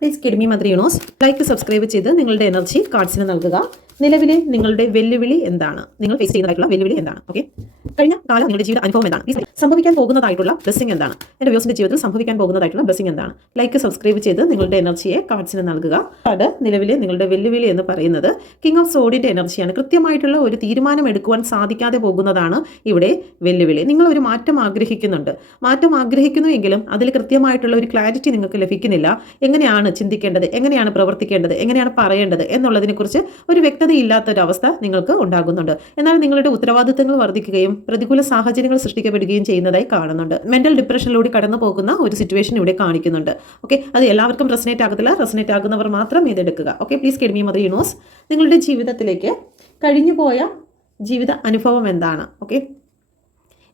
Please കിഡ്മി മദർ യൂണോസ് like subscribe ചെയ്ത് നിങ്ങളുടെ എനർജി കാർഡ്സിന് നൽകുക. നിലവിലെ നിങ്ങളുടെ വെല്ലുവിളി എന്താണ്? നിങ്ങൾ ഫേസ് ചെയ്യുന്നതായിട്ടുള്ള വെല്ലുവിളി എന്താണ്? ഓക്കെ, കഴിഞ്ഞ കാലം നിങ്ങളുടെ ജീവിത അനുഭവം എന്താണ്? പ്ലീസ് സംഭവിക്കാൻ പോകുന്നതായിട്ടുള്ള ബ്ലെസ്സിംഗ് എന്താണ്? എൻ്റെ വ്യൂസിൻ്റെ ജീവിതത്തിൽ സംഭവിക്കാൻ പോകുന്നതായിട്ടുള്ള ബ്ലെസ്സിംഗ് എന്താണ്? ലൈക്ക് സബ്സ്ക്രൈബ് ചെയ്ത് നിങ്ങളുടെ എനർജിയെ കാർഡ്സിന് നൽകുക. അത് നിലവിലെ നിങ്ങളുടെ വെല്ലുവിളി എന്ന് പറയുന്നത് കിങ് ഓഫ് സോഡിൻ്റെ എനർജിയാണ്. കൃത്യമായിട്ടുള്ള ഒരു തീരുമാനം എടുക്കുവാൻ സാധിക്കാതെ പോകുന്നതാണ് ഇവിടെ വെല്ലുവിളി. നിങ്ങൾ ഒരു മാറ്റം ആഗ്രഹിക്കുന്നുണ്ട്, മാറ്റം ആഗ്രഹിക്കുന്നു എങ്കിലും അതിൽ കൃത്യമായിട്ടുള്ള ഒരു ക്ലാരിറ്റി നിങ്ങൾക്ക് ലഭിക്കുന്നില്ല. എങ്ങനെയാണ് ചിന്തിക്കേണ്ടത്, എങ്ങനെയാണ് പ്രവർത്തിക്കേണ്ടത്, എങ്ങനെയാണ് പറയേണ്ടത് എന്നുള്ളതിനെക്കുറിച്ച് ഒരു വ്യക്തതയില്ലാത്തൊരവസ്ഥ നിങ്ങൾക്ക് ഉണ്ടാകുന്നുണ്ട്. എന്നാൽ നിങ്ങളുടെ ഉത്തരവാദിത്തങ്ങൾ വർദ്ധിക്കുകയും പ്രതികൂല സാഹചര്യങ്ങൾ സൃഷ്ടിക്കപ്പെടുകയും ചെയ്യുന്നതായി കാണുന്നുണ്ട്. മെന്റൽ ഡിപ്രഷനിലൂടെ കടന്നു പോകുന്ന ഒരു സിറ്റുവേഷൻ ഇവിടെ കാണിക്കുന്നുണ്ട്. ഓക്കെ, അത് എല്ലാവർക്കും റെസനേറ്റ് ആകത്തില്ല. റെസനേറ്റ് ആകുന്നവർ മാത്രം ഇതെടുക്കുക. ഓക്കെ, പ്ലീസ് കിഡ്മി മദർ യൂണോസ് നിങ്ങളുടെ ജീവിതത്തിലേക്ക് കഴിഞ്ഞുപോയ ജീവിത അനുഭവം എന്താണ്? ഓക്കെ,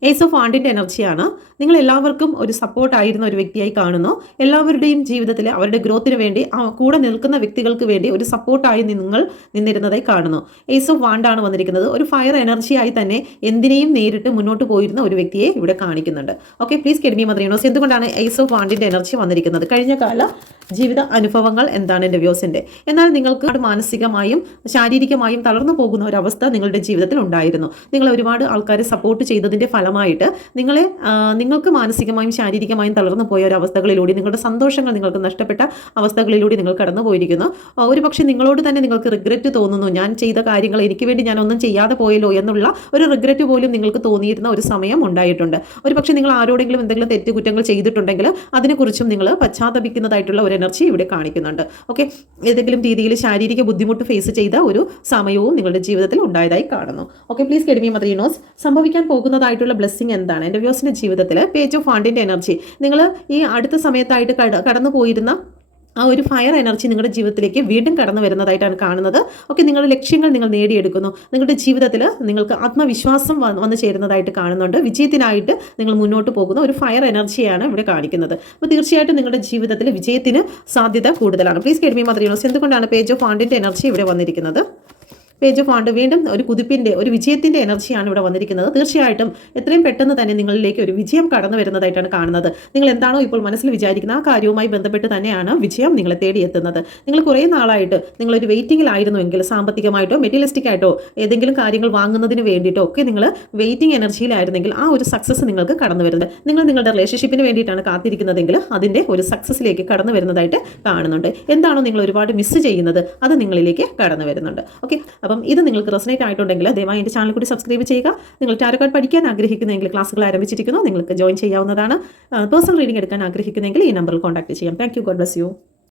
ഏസ് ഓഫ് വാണ്ടിൻ്റെ എനർജിയാണ്. നിങ്ങൾ എല്ലാവർക്കും ഒരു സപ്പോർട്ടായിരുന്ന ഒരു വ്യക്തിയായി കാണുന്നു. എല്ലാവരുടെയും ജീവിതത്തിൽ അവരുടെ ഗ്രോത്തിന് വേണ്ടി കൂടെ നിൽക്കുന്ന വ്യക്തികൾക്ക് വേണ്ടി ഒരു സപ്പോർട്ടായി നിങ്ങൾ നിന്നിരുന്നതായി കാണുന്നു. ഏസ് ഓഫ് വാണ്ടാണ് വന്നിരിക്കുന്നത്. ഒരു ഫയർ എനർജിയായി തന്നെ എന്തിനേയും നേരിട്ട് മുന്നോട്ട് പോയിരുന്ന ഒരു വ്യക്തിയെ ഇവിടെ കാണിക്കുന്നുണ്ട്. ഓക്കെ, പ്ലീസ് കിഡ്മി മദർ യൂണോസ് എന്തുകൊണ്ടാണ് ഏസ് ഓഫ് വാണ്ടിൻ്റെ എനർജി വന്നിരിക്കുന്നത്? കഴിഞ്ഞ കാല ജീവിത അനുഭവങ്ങൾ എന്താണ് എൻ്റെ വ്യൂസിൻ്റെ? എന്നാൽ നിങ്ങൾക്ക് മാനസികമായും ശാരീരികമായും തളർന്നു പോകുന്ന ഒരവസ്ഥ നിങ്ങളുടെ ജീവിതത്തിൽ ഉണ്ടായിരുന്നു. നിങ്ങൾ ഒരുപാട് ആൾക്കാരെ സപ്പോർട്ട് ചെയ്തതിൻ്റെ ഫലമായിട്ട് നിങ്ങൾക്ക് മാനസികമായും ശാരീരികമായും തളർന്നു പോയ ഒരു അവസ്ഥകളിലൂടെ നിങ്ങളുടെ സന്തോഷങ്ങൾ നിങ്ങൾക്ക് നഷ്ടപ്പെട്ട അവസ്ഥകളിലൂടെ നിങ്ങൾ കടന്നു പോയിരിക്കുന്നു. ഒരു പക്ഷേ നിങ്ങളോട് തന്നെ നിങ്ങൾക്ക് റിഗ്രറ്റ് തോന്നുന്നു. ഞാൻ ചെയ്ത കാര്യങ്ങൾ എനിക്ക് വേണ്ടി ഞാൻ ഒന്നും ചെയ്യാതെ പോയല്ലോ എന്നുള്ള ഒരു റിഗ്രറ്റ് പോലും നിങ്ങൾക്ക് തോന്നിയിരുന്ന ഒരു സമയം ഉണ്ടായിട്ടുണ്ട്. ഒരു പക്ഷേ നിങ്ങൾ ആരോടെങ്കിലും എന്തെങ്കിലും തെറ്റുകുറ്റങ്ങൾ ചെയ്തിട്ടുണ്ടെങ്കിൽ അതിനെക്കുറിച്ചും നിങ്ങൾ പശ്ചാത്തപിക്കുന്നതായിട്ടുള്ള ഒരു എനർജി ഇവിടെ കാണിക്കുന്നുണ്ട്. ഓക്കെ, ഏതെങ്കിലും രീതിയിൽ ശാരീരിക ബുദ്ധിമുട്ട് ഫേസ് ചെയ്ത ഒരു സമയവും നിങ്ങളുടെ ജീവിതത്തിൽ ഉണ്ടായതായി കാണുന്നു. ഓക്കെ, പ്ലീസ് കിഡ്മി മദർ യൂണോസ് സംഭവിക്കാൻ പോകുന്നതായിട്ടുള്ള ബ്ലെസ്സിംഗ് എന്താണ്? എൻ്റെ വ്യൂസിൻ്റെ ജീവിതത്തിൽ പേജ് ഓഫ് വാണ്ടിൻ്റെ എനർജി. നിങ്ങൾ ഈ അടുത്ത സമയത്തായിട്ട് കടന്നു പോയിരുന്ന ആ ഒരു ഫയർ എനർജി നിങ്ങളുടെ ജീവിതത്തിലേക്ക് വീണ്ടും കടന്നു വരുന്നതായിട്ടാണ് കാണുന്നത്. ഓക്കെ, നിങ്ങളുടെ ലക്ഷ്യങ്ങൾ നിങ്ങൾ നേടിയെടുക്കുന്നു. നിങ്ങളുടെ ജീവിതത്തിൽ നിങ്ങൾക്ക് ആത്മവിശ്വാസം വന്നു ചേരുന്നതായിട്ട് കാണുന്നുണ്ട്. വിജയത്തിനായിട്ട് നിങ്ങൾ മുന്നോട്ട് പോകുന്ന ഒരു ഫയർ എനർജിയാണ് ഇവിടെ കാണിക്കുന്നത്. അപ്പോൾ തീർച്ചയായിട്ടും നിങ്ങളുടെ ജീവിതത്തിൽ വിജയത്തിന് സാധ്യത കൂടുതലാണ്. പ്ലീസ് കിഡ്മി മദർ യൂണോസ് എന്തുകൊണ്ടാണ് പേജ് ഓഫ് വാണ്ടിൻ്റെ എനർജി ഇവിടെ വന്നിരിക്കുന്നത്? പേജ് ഓഫ് വാണ്ട് വീണ്ടും ഒരു കുതിപ്പിൻ്റെ ഒരു വിജയത്തിൻ്റെ എനർജിയാണ് ഇവിടെ വന്നിരിക്കുന്നത്. തീർച്ചയായിട്ടും എത്രയും പെട്ടെന്ന് തന്നെ നിങ്ങളിലേക്ക് ഒരു വിജയം കടന്നു വരുന്നതായിട്ടാണ് കാണുന്നത്. നിങ്ങൾ എന്താണോ ഇപ്പോൾ മനസ്സിൽ വിചാരിക്കുന്ന ആ കാര്യവുമായി ബന്ധപ്പെട്ട് തന്നെയാണ് വിജയം നിങ്ങളെ തേടിയെത്തുന്നത്. നിങ്ങൾ കുറേ നാളായിട്ട് നിങ്ങളൊരു വെയിറ്റിങ്ങിലായിരുന്നുവെങ്കിൽ സാമ്പത്തികമായിട്ടോ മെറ്റീരിയലിസ്റ്റിക് ആയിട്ടോ ഏതെങ്കിലും കാര്യങ്ങൾ വാങ്ങുന്നതിന് വേണ്ടിയിട്ടോ ഒക്കെ നിങ്ങൾ വെയിറ്റിംഗ് എനർജിയിലായിരുന്നെങ്കിൽ ആ ഒരു സക്സസ് നിങ്ങൾക്ക് കടന്നു വരുന്നത്. നിങ്ങൾ നിങ്ങളുടെ റിലേഷൻഷിപ്പിന് വേണ്ടിയിട്ടാണ് കാത്തിരിക്കുന്നതെങ്കിൽ അതിൻ്റെ ഒരു സക്സസ്സിലേക്ക് കടന്നു വരുന്നതായിട്ട് കാണുന്നുണ്ട്. എന്താണോ നിങ്ങൾ ഒരുപാട് മിസ് ചെയ്യുന്നത് അത് നിങ്ങളിലേക്ക് കടന്നു വരുന്നുണ്ട്. ഓക്കെ, അപ്പം ഇത് നിങ്ങൾക്ക് റെസനേറ്റ് ആയിട്ടുണ്ടെങ്കിൽ ദയവായി എൻ്റെ ചാനൽ കൂടി സബ്സ്ക്രൈബ് ചെയ്യുക. നിങ്ങൾ ടാരോ കാർഡ് പഠിക്കാൻ ആഗ്രഹിക്കുന്നെങ്കിൽ ക്ലാസ്സുകൾ ആരംഭിച്ചിരിക്കുന്നു, നിങ്ങൾക്ക് ജോയിൻ ചെയ്യാവുന്നതാണ്. പേഴ്സണൽ റീഡിംഗ് എടുക്കാൻ ആഗ്രഹിക്കുന്നെങ്കിൽ ഈ നമ്പറിൽ കോൺടാക്ട് ചെയ്യാം. Thank you. God bless you.